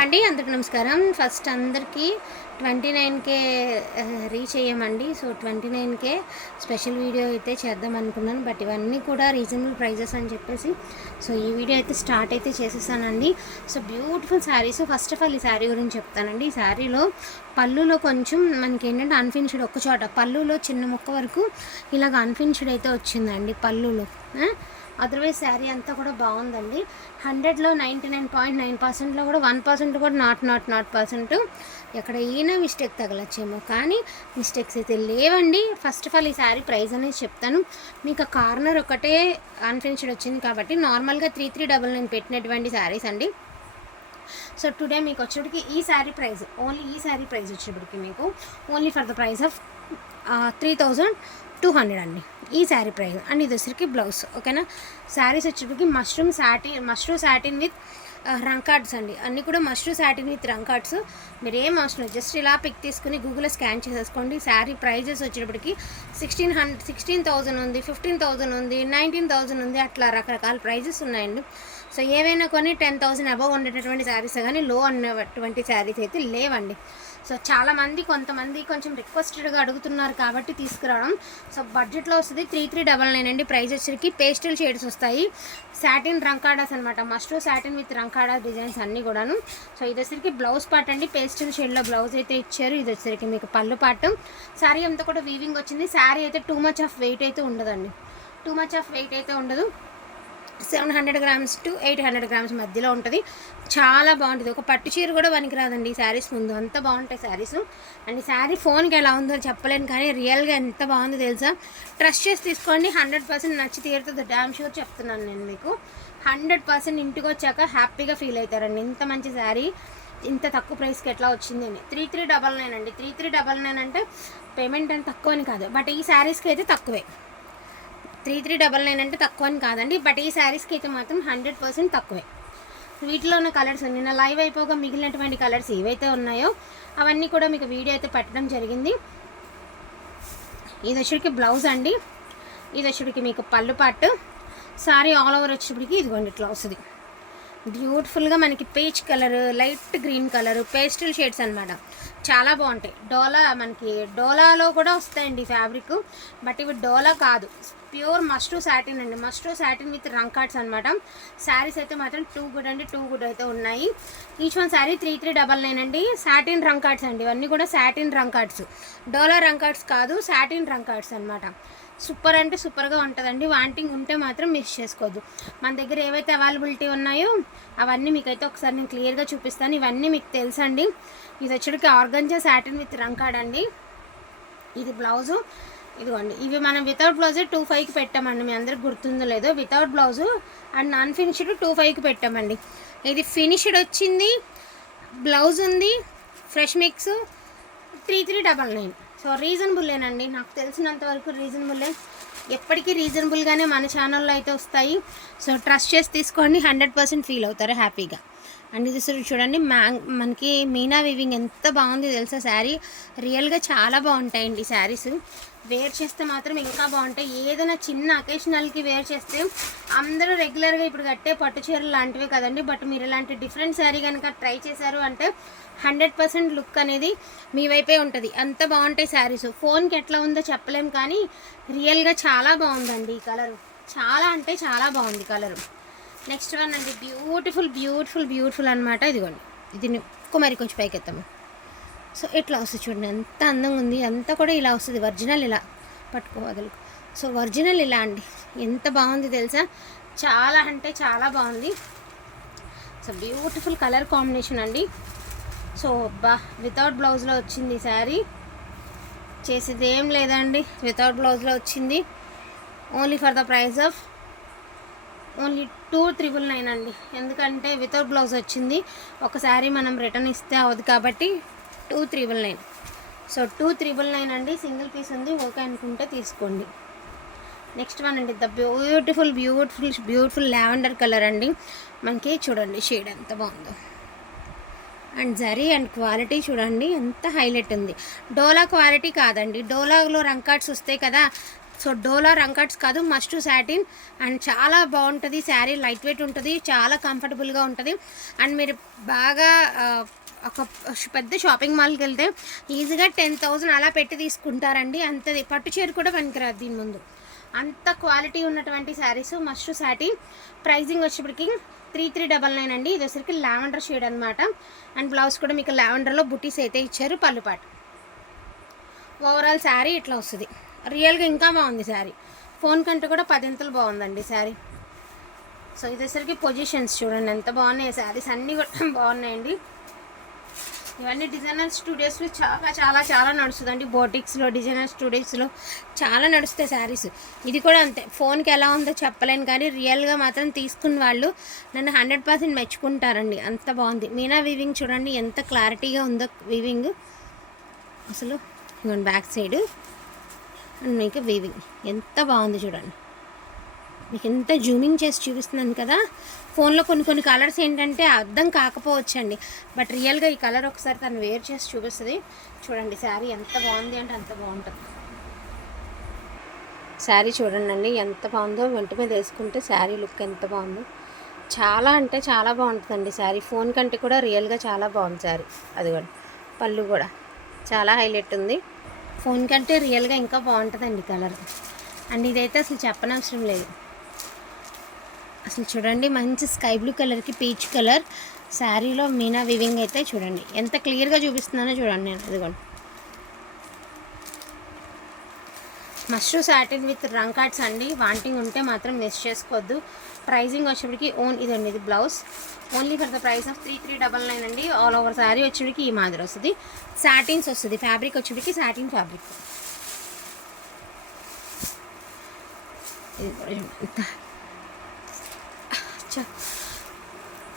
అండి అందరికి నమస్కారం. ఫస్ట్ అందరికీ 29K రీచ్ అయ్యామండి. సో 29K స్పెషల్ వీడియో అయితే చేద్దాం అనుకున్నాను. బట్ ఇవన్నీ కూడా రీజనబుల్ ప్రైజెస్ అని చెప్పేసి సో ఈ వీడియో అయితే స్టార్ట్ అయితే చేసేసానండి. So beautiful saris. First of all ఈ శారీ గురించి చెప్తానండి. ఈ శారీలో పళ్ళులో కొంచెం మనకి ఏంటంటే అన్ఫినిష్డ్ ఒక్క చోట పళ్ళులో చిన్న ముక్క వరకు ఇలాగ అన్ఫినిష్డ్ అయితే వచ్చిందండి పళ్ళులో. అదర్వైజ్ శారీ అంతా కూడా బాగుందండి. 100లో 99.9%లో కూడా 1% కూడా నాట్ ఎక్కడ అయినా మిస్టేక్ తగలచ్చేమో, కానీ మిస్టేక్స్ అయితే లేవండి. ఫస్ట్ ఆఫ్ ఆల్ ఈ శారీ ప్రైస్ అనేది చెప్తాను మీకు. ఆ కార్నర్ ఒకటే అన్ఫినిష్డ్ వచ్చింది కాబట్టి నార్మల్గా 3399 పెట్టినటువంటి శారీస్ అండి. సో టుడే మీకు వచ్చేటికి ఈ శారీ ప్రైస్ ఓన్లీ ఈ శారీ ప్రైస్ వచ్చేటికి మీకు only for the price of 3200 అండి ఈ శారీ ప్రైస్. అండ్ ఇది వచ్చరికి బ్లౌజ్. ఓకేనా. శారీస్ వచ్చేటికి మష్రూమ్ శాటిన్ విత్ రంకార్డ్స్ అండి. అన్నీ కూడా మష్రూమ్ శాటిన్ విత్ రంకార్డ్స్. మీరు ఏం అవసరం జస్ట్ ఇలా పిక్ తీసుకుని గూగుల్లో స్కాన్ చేసేసుకోండి. శారీ ప్రైజెస్ వచ్చేటప్పటికి 16,000 ఉంది, 15,000 ఉంది, 19,000 ఉంది, అట్లా రకరకాల ప్రైజెస్ ఉన్నాయండి. సో ఏవైనా కొన్ని 10,000 అబవ్ ఉండేటటువంటి శారీస్ కానీ లో అన్నటువంటి శారీస్ అయితే లేవండి. సో చాలామంది కొంతమంది కొంచెం రిక్వెస్టెడ్గా అడుగుతున్నారు కాబట్టి తీసుకురావడం. సో బడ్జెట్లో వస్తుంది 3399 అండి. ప్రైస్ వచ్చరికి పేస్టల్ షేడ్స్ వస్తాయి. సాటిన్ రంకాడాస్ అనమాట. మస్ట్రూ సాటిన్ విత్ రంకాడా డిజైన్స్ అన్నీ కూడాను. సో ఇది వచ్చరికి బ్లౌజ్ పార్ట్ అండి. పేస్టల్ షేడ్లో బ్లౌజ్ అయితే ఇచ్చారు. ఇది వచ్చరికి మీకు పళ్ళు పార్ట్. శారీ అంతా కూడా వీవింగ్ వచ్చింది. శారీ అయితే టూ మచ్ ఆఫ్ వెయిట్ అయితే ఉండదండి. 700 grams to 800 grams మధ్యలో ఉంటుంది. చాలా బాగుంటుంది. ఒక పట్టు చీర కూడా పనికిరాదండి ఈ శారీస్ ముందు, అంత బాగుంటాయి శారీస్. అండ్ ఈ శారీ ఫోన్కి ఎలా ఉందో చెప్పలేను, కానీ రియల్గా ఎంత బాగుందో తెలుసా. ట్రస్ట్ చేసి తీసుకోండి. 100% నచ్చి తీరుతుంది. డ్యామ్ షూర్ చెప్తున్నాను నేను మీకు. 100% ఇంటికి వచ్చాక హ్యాపీగా ఫీల్ అవుతారండి. ఇంత మంచి శారీ ఇంత తక్కువ ప్రైస్కి ఎట్లా వచ్చింది అని. 3399 అండి. 3399 అంటే పేమెంట్ అని తక్కువ అని కాదు, బట్ ఈ శారీస్కి అయితే తక్కువే. 3399 అంటే తక్కువ అని కాదండి, బట్ ఈ శారీస్కి అయితే మాత్రం 100% తక్కువే. వీటిలో ఉన్న కలర్స్ నిన్న లైవ్ అయిపోగా మిగిలినటువంటి కలర్స్ ఏవైతే ఉన్నాయో అవన్నీ కూడా మీకు వీడియో అయితే పెట్టడం జరిగింది. ఇది వచ్చేటికి బ్లౌజ్ అండి. ఇది వచ్చేటికి మీకు పళ్ళు పాటు. శారీ ఆల్ ఓవర్ వచ్చేటికి ఇదిగోండి ఇట్లా వస్తుంది. బ్యూటిఫుల్గా మనకి peach colour, light green colour, pastel shades అనమాట. చాలా బాగుంటాయి. మనకి డోలాలో కూడా వస్తాయండి ఫ్యాబ్రిక్, బట్ ఇవి డోలా కాదు, ప్యూర్ మస్ట్రూ సాటిన్ అండి. మస్ట్రూ సాటిన్ విత్ రంకార్డ్స్ అనమాట. శారీస్ అయితే మాత్రం టూ గుడ్ అయితే ఉన్నాయి. ఈచ్ వన్ శారీ 3399 అండి. సాటిన్ రంకార్డ్స్ అండి. ఇవన్నీ కూడా సాటిన్ రంకార్డ్స్, డోలా రంకార్డ్స్ కాదు, సాటిన్ రంకార్డ్స్ అనమాట. సూపర్ అంటే సూపర్గా ఉంటుందండి. వాంటింగ్ ఉంటే మాత్రం మిస్ చేసుకోవద్దు. మన దగ్గర ఏవైతే అవైలబిలిటీ ఉన్నాయో అవన్నీ మీకైతే ఒకసారి నేను క్లియర్గా చూపిస్తాను. ఇవన్నీ మీకు తెలుసండి. ఇది వచ్చేటికి ఆర్గంజా సాటిన్ విత్ రంకార్డ్ అండి. ఇది బ్లౌజు. ఇదిగోండి ఇవి మనం వితౌట్ బ్లౌజే 25కి పెట్టామండి. మీ అందరికి గుర్తుందో లేదో. వితౌట్ బ్లౌజు అండ్ అన్ఫినిష్డ్ 25కి పెట్టామండి. ఇది ఫినిష్డ్ వచ్చింది, బ్లౌజ్ ఉంది, ఫ్రెష్ మిక్స్ 3399. సో రీజనబుల్లేనండి. నాకు తెలిసినంత వరకు రీజనబుల్లే. ఎప్పటికీ రీజనబుల్గానే మన ఛానల్లో అయితే వస్తాయి. సో ట్రస్ట్ చేసి తీసుకోండి. 100% ఫీల్ అవుతారు హ్యాపీగా. అండ్ ఇది చూడండి మనకి మీనా వీవింగ్ ఎంత బాగుంది తెలుసా. శారీ రియల్గా చాలా బాగుంటాయండి శారీస్. వేర్ చేస్తే మాత్రం ఇంకా బాగుంటాయి. ఏదైనా చిన్న అకేషనల్కి వేర్ చేస్తే అందరూ రెగ్యులర్గా ఇప్పుడు కట్టే పట్టు చీరలు లాంటివి కదండి, బట్ మీరు ఇలాంటి డిఫరెంట్ శారీ కనుక ట్రై చేశారు అంటే 100% లుక్ అనేది మీ వైపే ఉంటుంది. అంత బాగుంటాయి శారీస్. ఫోన్కి ఎట్లా ఉందో చెప్పలేం, కానీ రియల్గా చాలా బాగుందండి ఈ కలరు. చాలా అంటే చాలా బాగుంది కలరు. నెక్స్ట్ వన్ అండి. బ్యూటిఫుల్ అనమాట. ఇదిగోండి ఇది మరి కొంచెం పైకి ఎత్తాము. సో ఇట్లా వస్తుంది చూడండి, ఎంత అందంగా ఉంది. అంతా కూడా ఇలా వస్తుంది. ఒరిజినల్ ఇలా పట్టుకోవదలు. సో ఒరిజినల్ ఇలా అండి. ఎంత బాగుంది తెలుసా. చాలా అంటే చాలా బాగుంది. సో బ్యూటిఫుల్ కలర్ కాంబినేషన్ అండి. సో వితౌట్ బ్లౌజ్లో వచ్చింది ఈ శారీ. చేసేది ఏం లేదండి, వితౌట్ బ్లౌజ్లో వచ్చింది. Only for the price of only 2399 అండి. ఎందుకంటే వితౌట్ బ్లౌజ్ వచ్చింది. ఒకసారి మనం రిటర్న్ ఇస్తే అవదు కాబట్టి 2399. సో 2399 అండి. సింగిల్ పీస్ ఉంది. ఓకే అనుకుంటే తీసుకోండి. నెక్స్ట్ వన్ అండి. ద బ్యూటిఫుల్ లావెండర్ కలర్ అండి. మనకి చూడండి షేడ్ ఎంత బాగుందో. అండ్ జరీ అండ్ క్వాలిటీ చూడండి ఎంత హైలైట్ ఉంది. డోలా క్వాలిటీ కాదండి. డోలాలో రంకార్డ్స్ వస్తాయి కదా, సో డోలా రంకట్స్ కాదు, మస్ట్ సాటిన్. అండ్ చాలా బాగుంటుంది శారీ, లైట్ వెయిట్ ఉంటుంది, చాలా కంఫర్టబుల్గా ఉంటుంది. అండ్ మీరు బాగా ఒక పెద్ద షాపింగ్ మాల్కి వెళ్తే ఈజీగా 10,000 అలా పెట్టి తీసుకుంటారండి. అంతది పట్టు చీర కూడా పనికిరాదు దీని ముందు, అంత క్వాలిటీ ఉన్నటువంటి శారీస్ మస్ట్ సాటిన్. ప్రైజింగ్ వచ్చేప్పటికి 3399 అండి. ఇది వచ్చరికి లావెండర్ షేడ్ అనమాట. అండ్ బ్లౌజ్ కూడా మీకు లావెండర్లో బుటీస్ అయితే ఇచ్చారు, పళ్ళుపాటు. ఓవరాల్ శారీ ఇట్లా వస్తుంది. రియల్గా ఇంకా బాగుంది శారీ, ఫోన్ కంటే కూడా 10 బాగుందండి శారీ. సో ఇది వచ్చరికి పొజిషన్స్ చూడండి ఎంత బాగున్నాయి, శారీస్ అన్నీ కూడా బాగున్నాయండి. ఇవన్నీ డిజైనర్ స్టూడియోస్లో చాలా చాలా చాలా నడుస్తుందండి. బోటిక్స్లో, డిజైనర్ స్టూడియోస్లో చాలా నడుస్తాయి శారీస్. ఇది కూడా అంతే, ఫోన్కి ఎలా ఉందో చెప్పలేను కానీ రియల్గా మాత్రం తీసుకున్న వాళ్ళు నన్ను 100% మెచ్చుకుంటారండి, అంత బాగుంది. మీనా వీవింగ్ చూడండి ఎంత క్లారిటీగా ఉందో వీవింగ్ అసలు. ఇవ్వండి బ్యాక్ సైడ్ అండ్ మీకు వీవింగ్ ఎంత బాగుంది చూడండి. మీకు ఎంత జూమింగ్ చేసి చూపిస్తున్నాను కదా. ఫోన్లో కొన్ని కలర్స్ ఏంటంటే అర్థం కాకపోవచ్చండి, బట్ రియల్గా ఈ కలర్ ఒకసారి తను వేర్ చేసి చూపిస్తుంది. చూడండి శారీ ఎంత బాగుంది అంటే అంత బాగుంటుంది. శారీ చూడండి అండి ఎంత బాగుందో, వెంట మీద వేసుకుంటే శారీ లుక్ ఎంత బాగుందో, చాలా అంటే చాలా బాగుంటుందండి శారీ. ఫోన్ కంటే కూడా రియల్గా చాలా బాగుంది శారీ. అది కూడా పళ్ళు కూడా చాలా హైలైట్ ఉంది, ఫోన్ కంటే రియల్గా ఇంకా బాగుంటుందండి కలర్. అండ్ ఇదైతే అసలు చెప్పనవసరం లేదు. అసలు చూడండి మంచి స్కై బ్లూ కలర్కి పీచ్ కలర్ శారీలో మీనా వివింగ్ అయితే చూడండి ఎంత క్లియర్గా చూపిస్తున్నానో చూడండి నేను. ఇదిగోండి మష్రూ సాటిన్ విత్ రంకాట్స్ అండి. వాంటింగ్ ఉంటే మాత్రం మిస్ చేసుకోవద్దు. ప్రైజింగ్ వచ్చేప్పటికి ఇదండి, ఇది blouse only for the price of 3399 అండి. ఆల్ ఓవర్ శారీ వచ్చేప్పటికి ఈ మాదిరి వస్తుంది. సాటిన్స్ వస్తుంది, ఫ్యాబ్రిక్ వచ్చేప్పటికి సాటిన్ ఫ్యాబ్రిక్.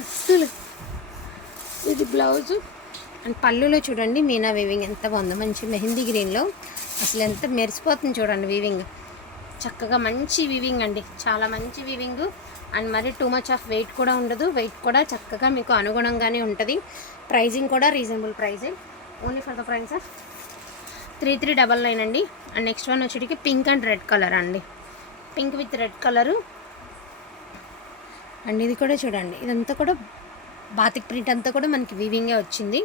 అసలు ఇది బ్లౌజు అండ్ పళ్ళులో చూడండి మీనా వీవింగ్ ఎంత బాగుందో, మంచి మెహందీ గ్రీన్లో అసలు ఎంత మెరిసిపోతుంది చూడండి వీవింగ్. చక్కగా మంచి వీవింగ్ అండి, చాలా మంచి వీవింగ్. అండ్ మరి టూ మచ్ ఆఫ్ వెయిట్ కూడా ఉండదు, వెయిట్ కూడా చక్కగా మీకు అనుగుణంగానే ఉంటుంది. ప్రైజింగ్ కూడా రీజనబుల్ ప్రైజే, only for the price of 3399 అండి. అండ్ నెక్స్ట్ వన్ వచ్చేటికి పింక్ అండ్ రెడ్ కలర్ అండి, pink with red colour. And ఇది కూడా చూడండి, ఇదంతా కూడా బాతిక్ ప్రింట్ అంతా కూడా మనకి వీవింగే వచ్చింది.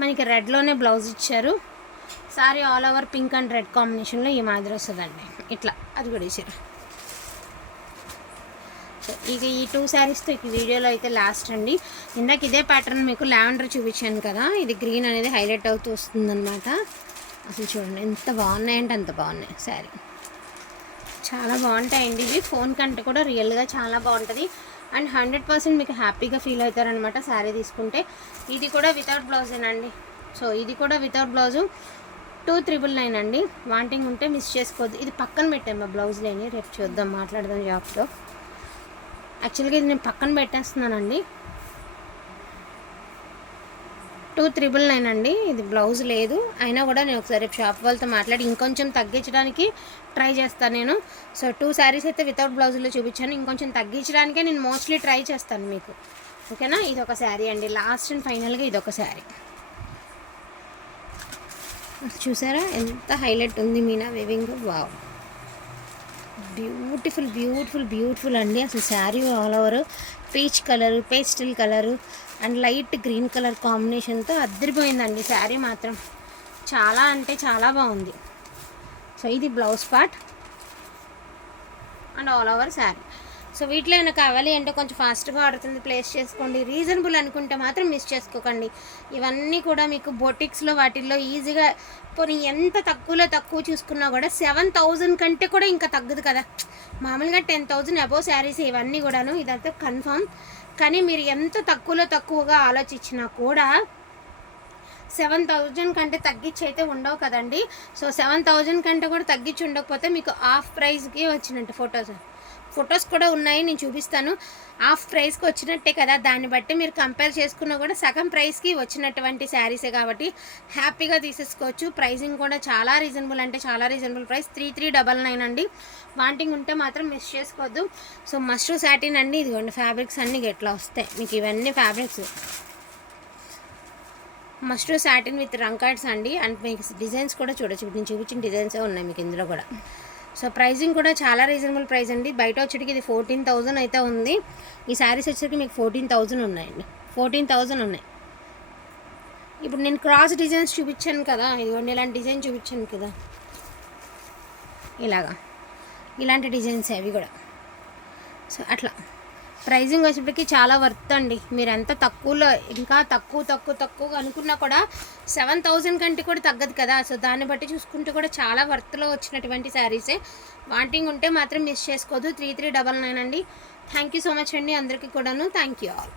మనకి రెడ్లోనే బ్లౌజ్ ఇచ్చారు. Sorry all over pink and red కాంబినేషన్లో ఈ మాదిరి వస్తుందండి ఇట్లా. అది కూడా ఇచ్చారు. సో ఇక ఈ 2 శారీస్తో ఈ వీడియోలో అయితే లాస్ట్ అండి. ఇందాక ఇదే ప్యాటర్న్ మీకు లావెండర్ చూపించాను కదా, ఇది గ్రీన్ అనేది హైలైట్ అవుతూ వస్తుందన్నమాట. అసలు చూడండి ఎంత బాగున్నాయంటే అంత బాగున్నాయి శారీ, చాలా బాగుంటాయండి ఇవి. ఫోన్ కంటే కూడా రియల్గా చాలా బాగుంటుంది. అండ్ 100% మీకు హ్యాపీగా ఫీల్ అవుతారనమాట శారీ తీసుకుంటే. ఇది కూడా వితౌట్ బ్లౌజేనండి. సో ఇది కూడా వితౌట్ బ్లౌజు 2399 అండి. వాంటింగ్ ఉంటే మిస్ చేసుకోవద్దు. ఇది పక్కన పెట్టాము బ్లౌజ్ లేని, రేపు చూద్దాం మాట్లాడదాం జాబ్తో. యాక్చువల్గా ఇది నేను పక్కన పెట్టేస్తున్నానండి. 2399 అండి. ఇది బ్లౌజ్ లేదు అయినా కూడా నేను ఒకసారి షాప్ వాళ్ళతో మాట్లాడి ఇంకొంచెం తగ్గించడానికి ట్రై చేస్తాను నేను. సో 2 శారీస్ అయితే వితౌట్ బ్లౌజ్లో చూపించాను, ఇంకొంచెం తగ్గించడానికే నేను మోస్ట్లీ ట్రై చేస్తాను మీకు, ఓకేనా. ఇది ఒక శారీ అండి, లాస్ట్ అండ్ ఫైనల్గా ఇది ఒక శారీ. చూసారా ఎంత హైలైట్ ఉంది Meena weaving, wow beautiful beautiful beautiful అండి. అసలు sari all over peach colour, pastel colour and light green colour కాంబినేషన్తో అద్దరిపోయిందండి శారీ మాత్రం. చాలా అంటే చాలా బాగుంది. సో ఇది blouse part and all over sari. So వీటిలో ఏమైనా కావాలి అంటే కొంచెం ఫాస్ట్గా ఆడుతుంది, ప్లేస్ చేసుకోండి. రీజనబుల్ అనుకుంటే మాత్రం మిస్ చేసుకోకండి. ఇవన్నీ కూడా మీకు బొటిక్స్లో వాటిల్లో ఈజీగా పోనీ ఎంత తక్కువ చూసుకున్నా కూడా 7000 కంటే కూడా ఇంకా తగ్గదు కదా. మామూలుగా 10,000 అబోవ్ శారీస్ ఇవన్నీ కూడాను, ఇదంతా కన్ఫర్మ్. కానీ మీరు ఎంత తక్కువగా ఆలోచించినా కూడా 7000 కంటే తగ్గించి అయితే ఉండవు కదండి. సో 7000 కంటే కూడా తగ్గించి ఉండకపోతే మీకు హాఫ్ ప్రైస్కి వచ్చినట్టు. ఫొటోస్ కూడా ఉన్నాయి, నేను చూపిస్తాను. హాఫ్ ప్రైస్కి వచ్చినట్టే కదా, దాన్ని బట్టి మీరు కంపేర్ చేసుకున్నా కూడా సగం ప్రైస్కి వచ్చినటువంటి శారీసే కాబట్టి హ్యాపీగా తీసేసుకోవచ్చు. ప్రైజింగ్ కూడా చాలా రీజనబుల్, అంటే చాలా రీజనబుల్ ప్రైస్ 3399 అండి. వాంటింగ్ ఉంటే మాత్రం మిస్ చేసుకోవద్దు. సో మష్రూ సాటిన్ అండి. ఇదిగోండి ఫ్యాబ్రిక్స్ అన్నీ ఎట్లా వస్తాయి మీకు, ఇవన్నీ ఫ్యాబ్రిక్స్ మష్రూ సాటిన్ విత్ రంకార్డ్స్ అండి. అండ్ మీకు డిజైన్స్ కూడా చూడొచ్చు, నేను చూపించిన డిజైన్సే ఉన్నాయి మీకు ఇందులో కూడా. సో ప్రైజింగ్ కూడా చాలా రీజనబుల్ ప్రైస్ అండి. బయట వచ్చేటికి ఇది 14,000 అయితే ఉంది. ఈ శారీస్ వచ్చేసరికి మీకు 14,000 ఉన్నాయండి. 14,000 ఉన్నాయి. ఇప్పుడు నేను క్రాస్ డిజైన్స్ చూపించాను కదా, ఇదిగోండి ఇలాంటి డిజైన్ చూపించాను కదా, ఇలాంటి డిజైన్స్ అవి కూడా. సో అట్లా ప్రైజింగ్ వచ్చేప్పటికి చాలా వర్త్ అండి. మీరు ఎంత తక్కువలో ఇంకా తక్కువ అనుకున్నా కూడా 7,000 కంటే కూడా తగ్గదు కదా. సో దాన్ని బట్టి చూసుకుంటే కూడా చాలా వర్త్లో వచ్చినటువంటి శారీసే. వాంటింగ్ ఉంటే మాత్రం మిస్ చేసుకోవద్దు. 3399 అండి. థ్యాంక్ యూ సో మచ్ అండి అందరికీ కూడాను. Thank you all.